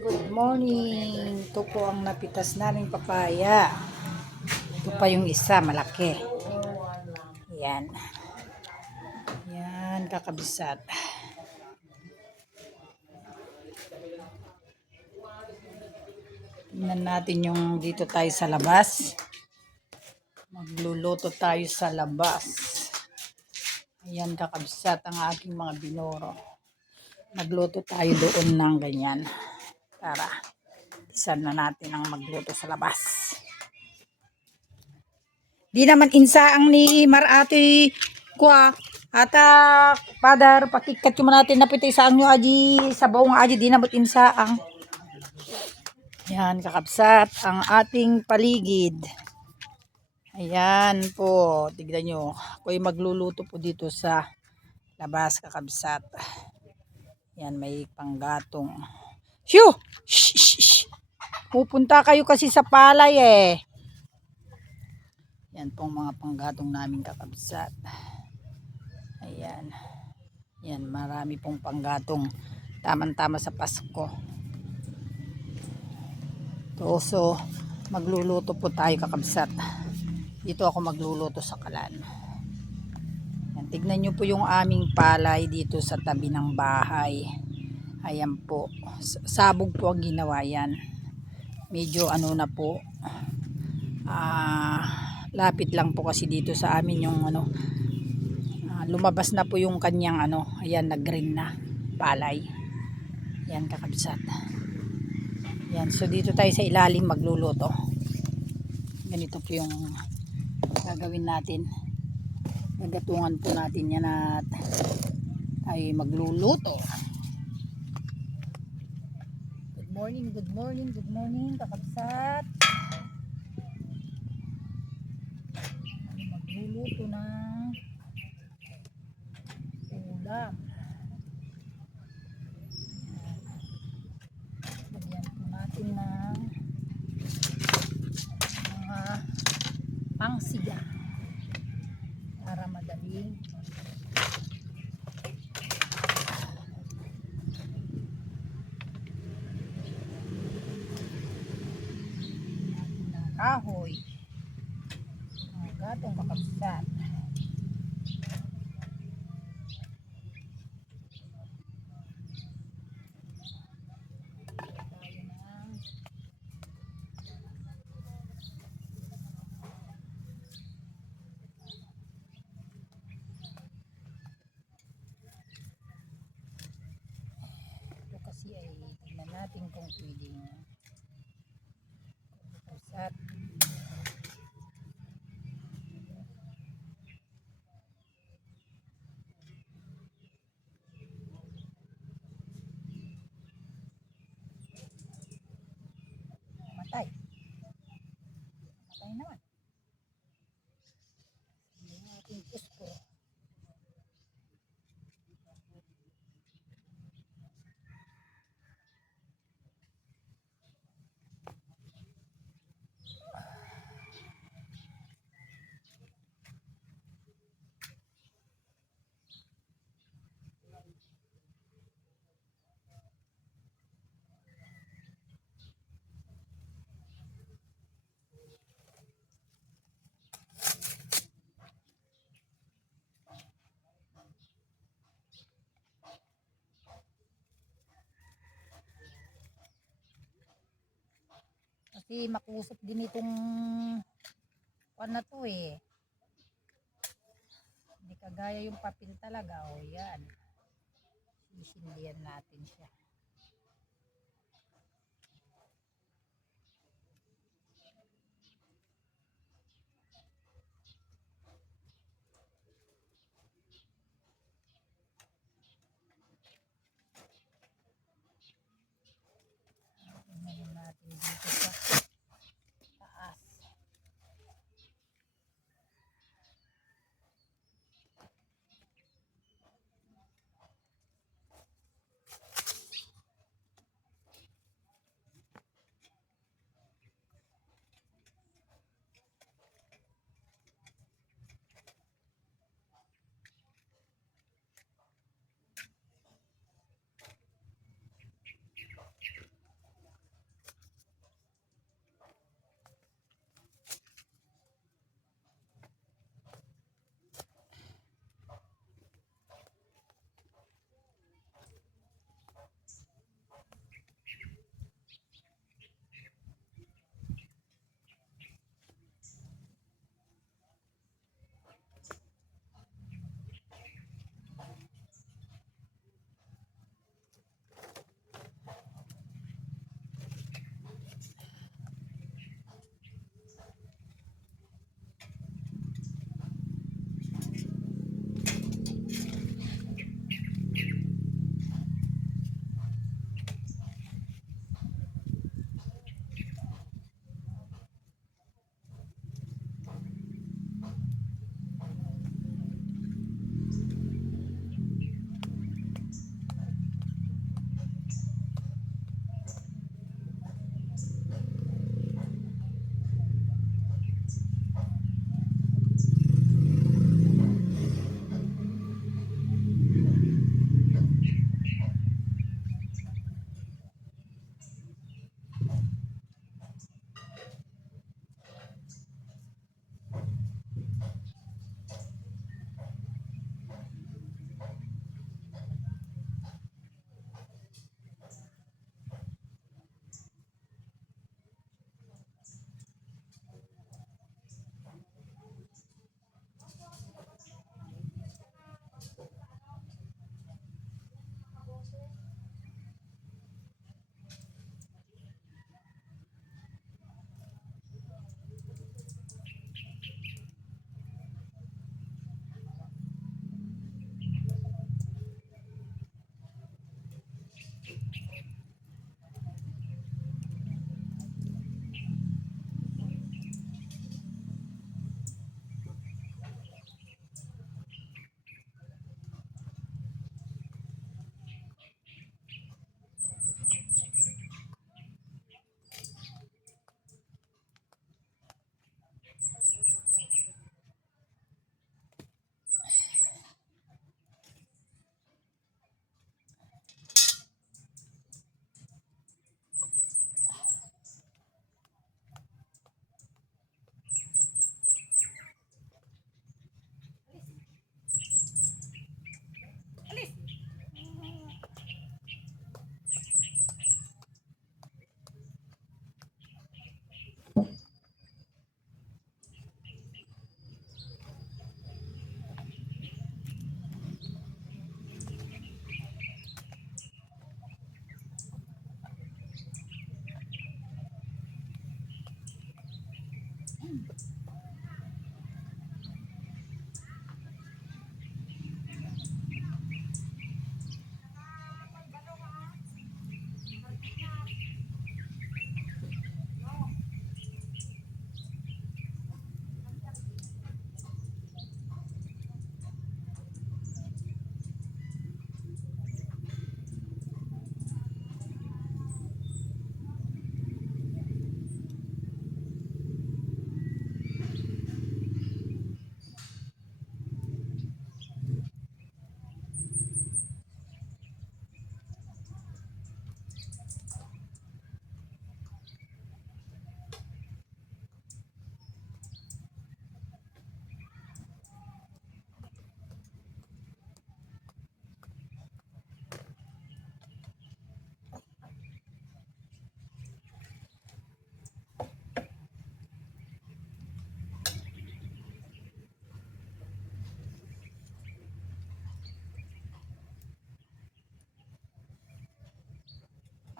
good morning. Ito po ang napitas naming papaya. Ito pa yung isa, malaki. Yan. Yan, kakabisat. Tingnan natin yung dito tayo sa labas. Magluluto tayo sa labas. Ayan, kakabisat ang aking mga binoro. Magluto tayo doon ng ganyan. Tara, isan na natin ang magluto sa labas. Di naman insaang ni Marati kwa. Ata, padar, pakikat yung natin na pitay sa nyo aji, sa bawang aji, di naman insaang. Yan, kakabsat ang ating paligid. Ayan po, tignan nyo. Ako'y magluluto po dito sa labas, kakabsat. Yan, may panggatong. Shoo! Shh, shh, shh. Pupunta kayo kasi sa palay eh. Yan pong mga panggatong namin kakabsat. Ayan. Yan, marami pong panggatong. Tamang-tama sa Pasko. So, magluluto po tayo kakabsat. Dito ako magluluto sa kalan. Yan, tignan nyo po yung aming palay dito sa tabi ng bahay. Ayan po. Sabog po ang ginawa yan. Medyo ano na po. Lapit lang po kasi dito sa amin yung ano. Lumabas na po yung kanyang ano. Ayan, nag-green na palay. Yan kakabsat. Yan, so dito tayo sa ilalim magluluto. Ganito po yung gagawin natin. Nagatungan po natin yan at tayo magluluto. Good morning, good morning, good morning kakabsat. Magluluto ng ulam. Lagyan po natin ng mga pangsiga para madaling kahoy, mga gatong kakabsat. Ito kasi ay tingnan natin kung pwedeng kakabsat. Matay. Matay naman. Yung ating pusko. Kasi makusap din itong kuwan na to eh. Hindi kagaya yung papel talaga. O yan. Isindihan natin siya. Tingnan natin dito sa taas.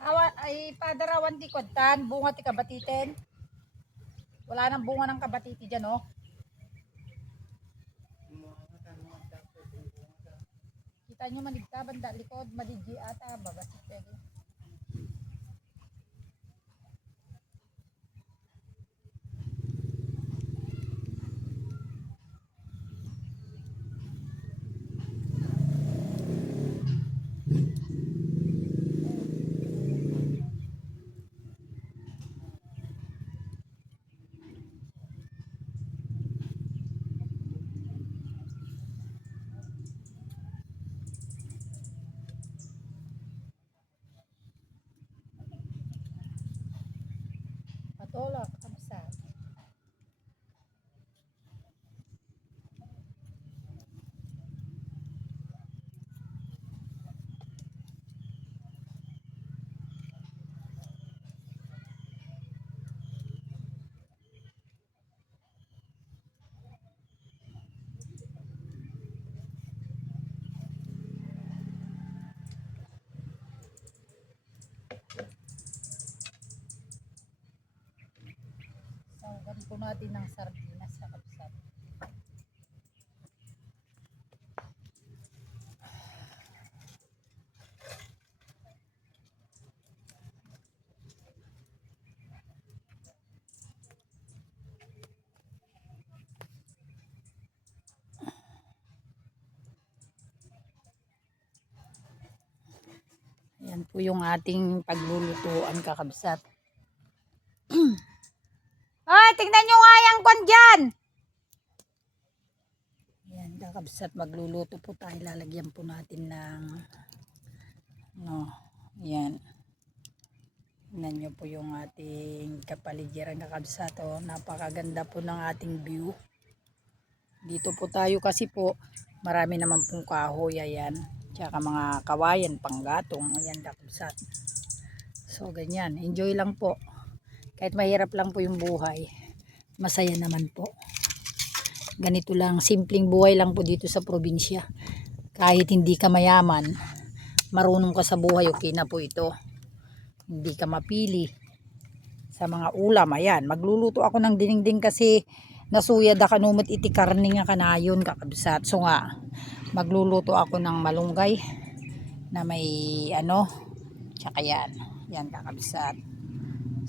Awa, ay padarawan di kwadtan, bunga ti kabatitin. Wala nang bunga ng kabatiti dyan, oh. Kita nyo manigta, banda likod, madigi ata, babasit pegi. Patolak, kamsa. Saugan po natin ng sardinas sa kapsat. Yan po yung ating paglulutuan kakabsat. Ay, tingnan nyo nga yung kwan dyan! Yan kakabsat, magluluto po tayo. Lalagyan po natin ng yan. Tingnan nyo po yung ating kapaligiran kakabsat. Oh, napakaganda po ng ating view. Dito po tayo kasi po marami naman pong kahoy, ayan. Tsaka mga kawayan, panggatong, ayan kakabsat. So ganyan, enjoy lang po. Kahit mahirap lang po yung buhay, masaya naman po. Ganito lang, simpleng buhay lang po dito sa probinsya. Kahit hindi ka mayaman, marunong ka sa buhay, okay na po ito. Hindi ka mapili sa mga ulam. Ayan, magluluto ako ng dinding kasi nasuya da kanumot iti karne nga kanayon kakabsat. So nga, magluluto ako ng malunggay na may tsaka yan. Yan kakabsat.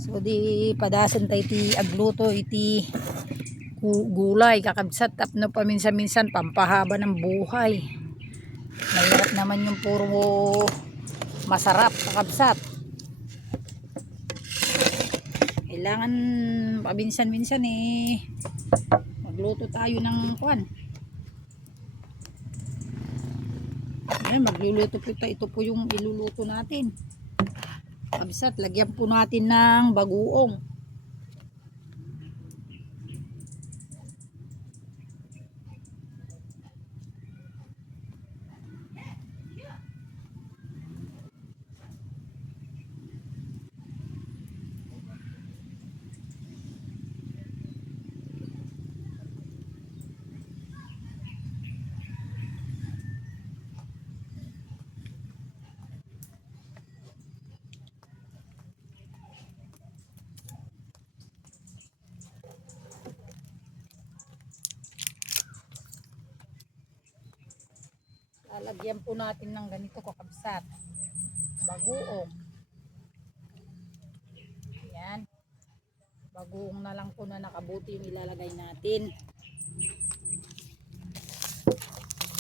So di padasan tayo iti agluto iti gulay kakabsat tapno paminsan-minsan pampahaba ng buhay. Mahirap naman yung puro masarap kakabsat. Kailangan paminsan-minsan magluto tayo ng kwan. Ayan, magluluto po tayo. Ito po yung iluluto natin. Kakabsat, lagyan po natin ng bagoong. Lalagyan po natin ng ganito kakabsat. Bagoong. Ayan. Bagoong na lang po na nakabuti yung ilalagay natin.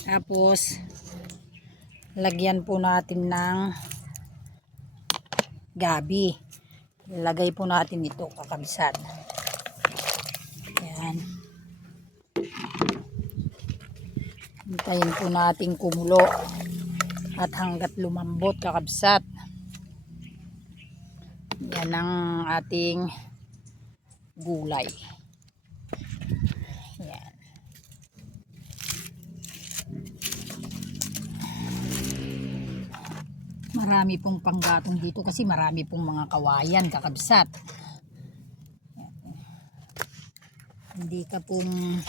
Tapos, lagyan po natin ng gabi. Ilagay po natin ito kakabsat. Ayan. Hintayin po natin kumulo at hanggat lumambot kakabsat. Yan ang ating gulay. Yan. Marami pong panggatong dito kasi marami pong mga kawayan kakabsat. Hindi ka pong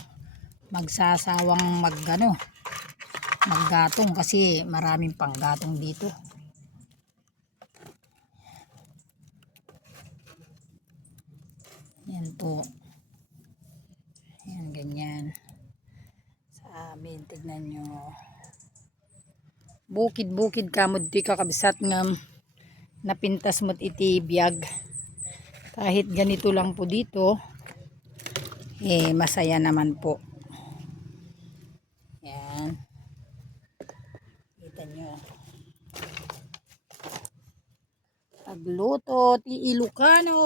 magsasawang maggatong kasi maraming panggatong dito. Yan po. Yan, ganyan. Sa amin, tignan nyo. Bukid-bukid kamod di kakabsat nga napintas mo't iti biyag. Kahit ganito lang po dito, masaya naman po. Yan. Kita nyo. Pagluto, ti Ilocano.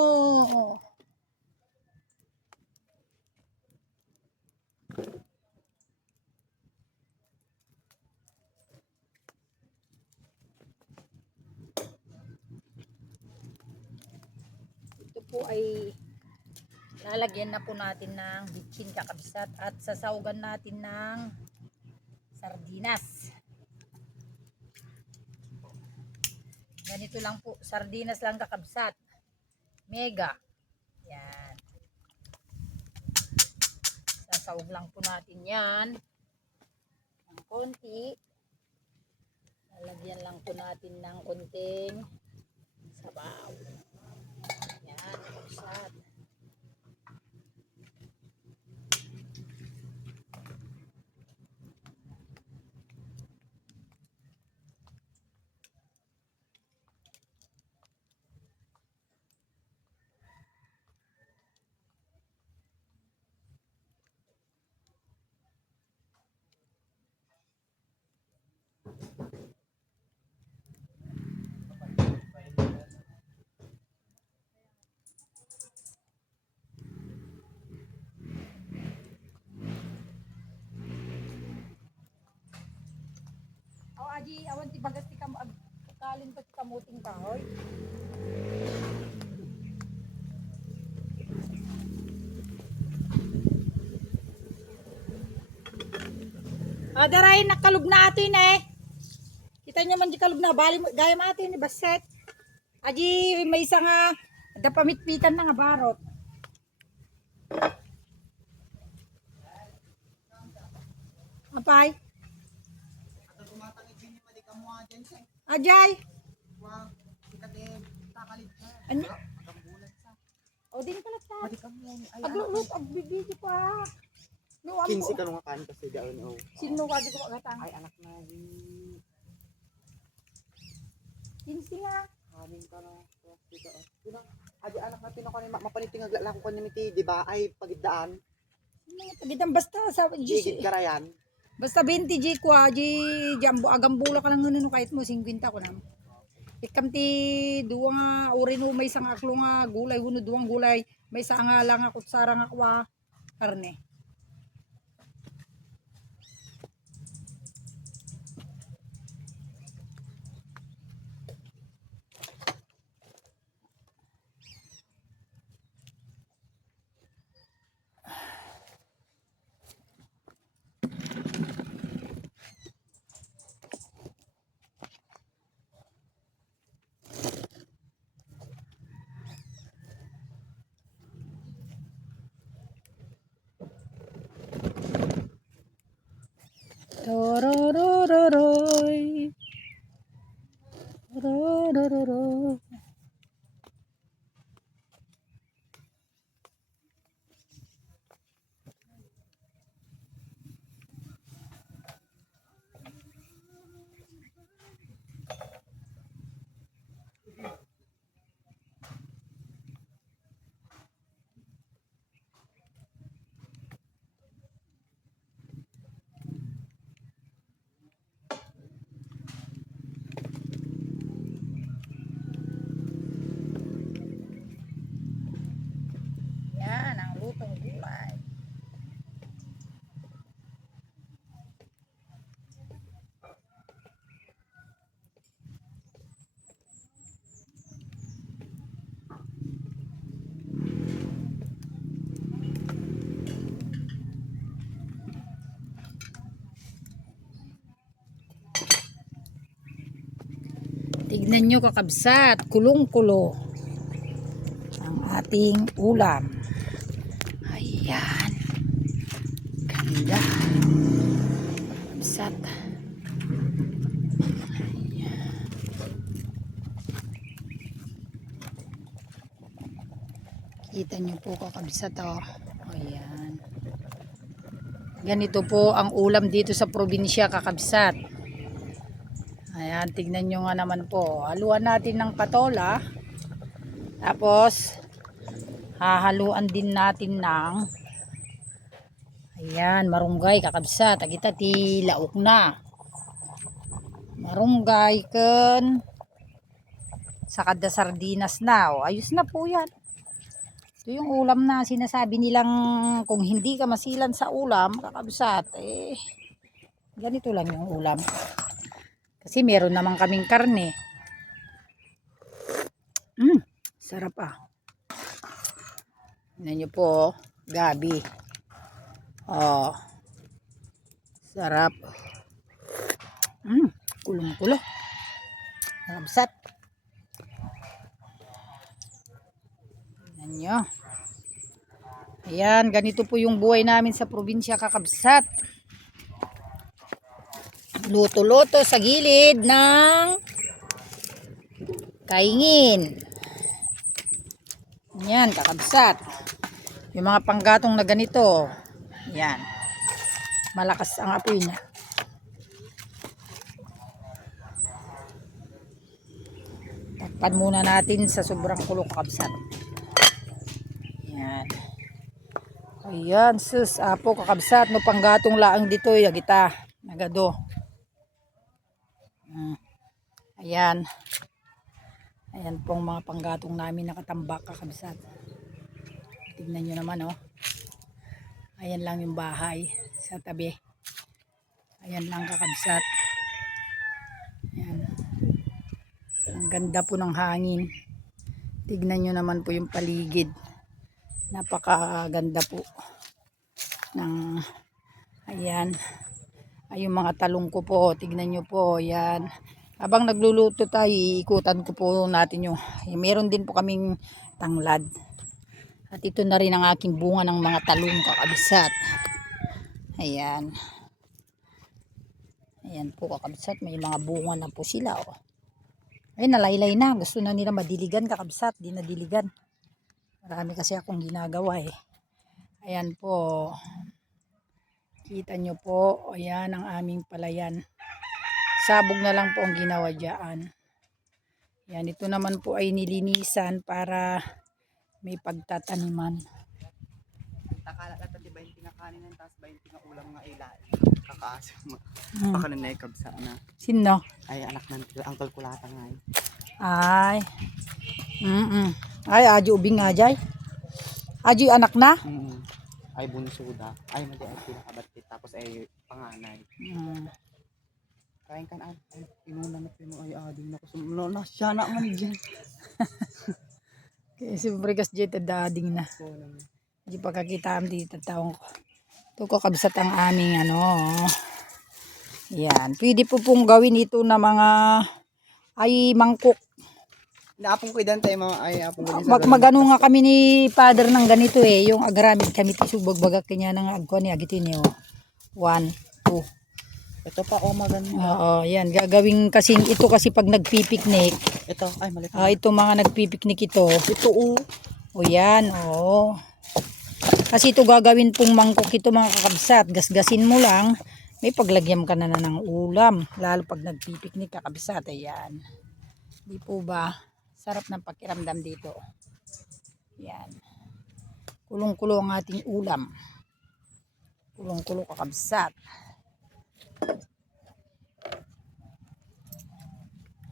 Ito po ay lalagyan na po natin ng bitchin kakabsat at sasawgan natin ng sardinas. Ganito lang po, sardinas lang kakabsat. Mega. Yan. Sasawag lang po natin yan ng konti. Lalagyan lang po natin ng konting sabaw. Yan, kakabsat. Aji, awan ti bagas ti kam kalin pa ti kamuting kahoy. Daray nakalub na atin eh. Kita nyo man di kalub na bali gaya atin ni baset. Aji may isa nga da pamitpitan na nga barot. Apay? Ajay. Ano? O din ka lata. Aglulut, agbibidyo pa. 15 ka nung kain kasi daon o. Sino ka di ko magatang? Ay anak na. 15 nga. Kanin ka na. Sino? Adi anak na tinako ni mapaniting aglalako ko ni di ba? Ay pagidaan. Pagidaan basta sa Gigit karayan. Basta 20 G ko aji jambo agambula ka lang nguno kahit mo 50 ko na. Ikam ti duwa nga uri no may isang aklo nga gulay huno duwang gulay may isa nga lang nga kutsara nga kwa karne. Torororoy. Torororoy. Tignan nyo kakabsat, kulong-kulo ang ating ulam. Ayan. Ganda. Kakabsat. Ayan. Kita nyo po kakabsat oh. Ayan. Ganito po ang ulam dito sa probinsya kakabsat. Ayan, tignan nyo nga naman po. Haluan natin ng patola. Tapos, hahaluan din natin ng ayan, marunggay kakabsat. Agita ti laok na. Marunggay ken sakad na sardinas na. O, ayos na po yan. Ito yung ulam na sinasabi nilang kung hindi ka masilan sa ulam, kakabsat, eh, ganito lang yung ulam. Kasi meron naman kaming karne. Sarap ah. Tignan nyo po, gabi. Oh, sarap. Kulong-kulo. Kakabsat. Tignan nyo. Ayan, ganito po yung buhay namin sa probinsya kakabsat. Luto-luto sa gilid ng kaingin. Yan, kakabsat. Yung mga panggatong na ganito. Yan. Malakas ang apoy niya. Takpan muna natin sa sobrang kulo kakabsat. Yan. Ayan, sus. Apo kakabsat. No panggatong laang dito. Yagita. Nagado. Ayan. Ayan pong mga panggatong namin nakatambak kakabsat. Tignan nyo naman oh. Ayan lang yung bahay sa tabi. Ayan lang kakabsat. Ayan. Ang ganda po ng hangin. Tignan nyo naman po yung paligid. Napakaganda po. Ayan. Ay yung mga talong ko po. Tignan nyo po. Ayan. Habang nagluluto tayo, iikutan ko po natin yung. Meron din po kaming tanglad. At ito na rin ang aking bunga ng mga talong kakabsat. Ayan. Ayan po kakabsat. May mga bunga na po sila. Oh. Ay nalaylay na. Gusto na nila madiligan kakabsat. Di nadiligan. Marami kasi akong ginagawa eh. Ayan po. Kita nyo po. Ayan ang aming palayan. Sabog na lang po ang ginawa dyan. Yan, ito naman po ay nilinisan para may pagtataniman. Takala natin di 20 nga kanin tapos 20 nga ulam nga ilay. Kakaasim mo. Baka na naikabsa na. Sino? Ay anak ng uncle kulata nga. Ay. Ay, aji ubing nga jay. Aji anak na? Ay bunsuda. Ay madi ay pinakabatit tapos ay panganay. Kain kan ay inuna na pino ay ading na kusulo na siya na man diyan. Kasi bregas jay tadading na. Di pa kakitaan dito taong ko. Ito ko kabsat ang aming ano. Yan. Pwede po pong gawin ito na mga ay mangkok. Naapong ko idan tayo mga ay apong ko Magano nga kami ni father ng ganito eh. Yung agaramid kami tisubag bagak kanya ng agko ni agitin niyo. 1, 2. Ito pa o maganda. Oo, yan. Gagawin kasing ito kasi pag nagpipiknik. Ito ay mali. Ito mga nagpipiknik ito. Ito O yan, oo. Kasi ito gagawin pong mangkok ito mga kakabsat. Gasgasin mo lang. May paglagyan ka na ng ulam. Lalo pag nagpipiknik kakabsat. Ayan. Di po ba? Sarap ng pakiramdam dito. Yan. Kulong-kulo ang ating ulam. Kulong-kulo kakabsat.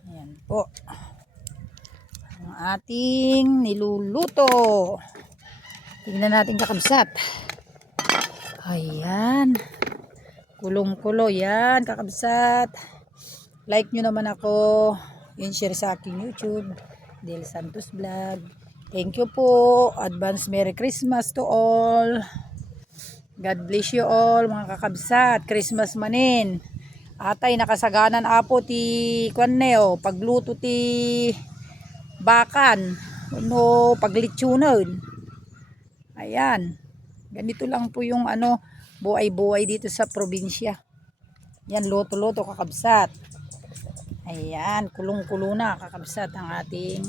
Ayan po. Ang ating niluluto. Tingnan natin kakabsat. Ayan. Kulong-kulo yan kakabsat. Like nyo naman ako. Yun share sa aking YouTube. Del Santos Vlog. Thank you po. Advance Merry Christmas to all. God bless you all mga kakabsat. Christmas manin. Atay nakasaganan apo ti kwaneo pagluto ti bakan no paglitsunon. Ayan. Ganito lang po yung buhay-buhay dito sa probinsya. Yan luto-luto kakabsat. Ayan, kulong-kulo na kakabsat ang ating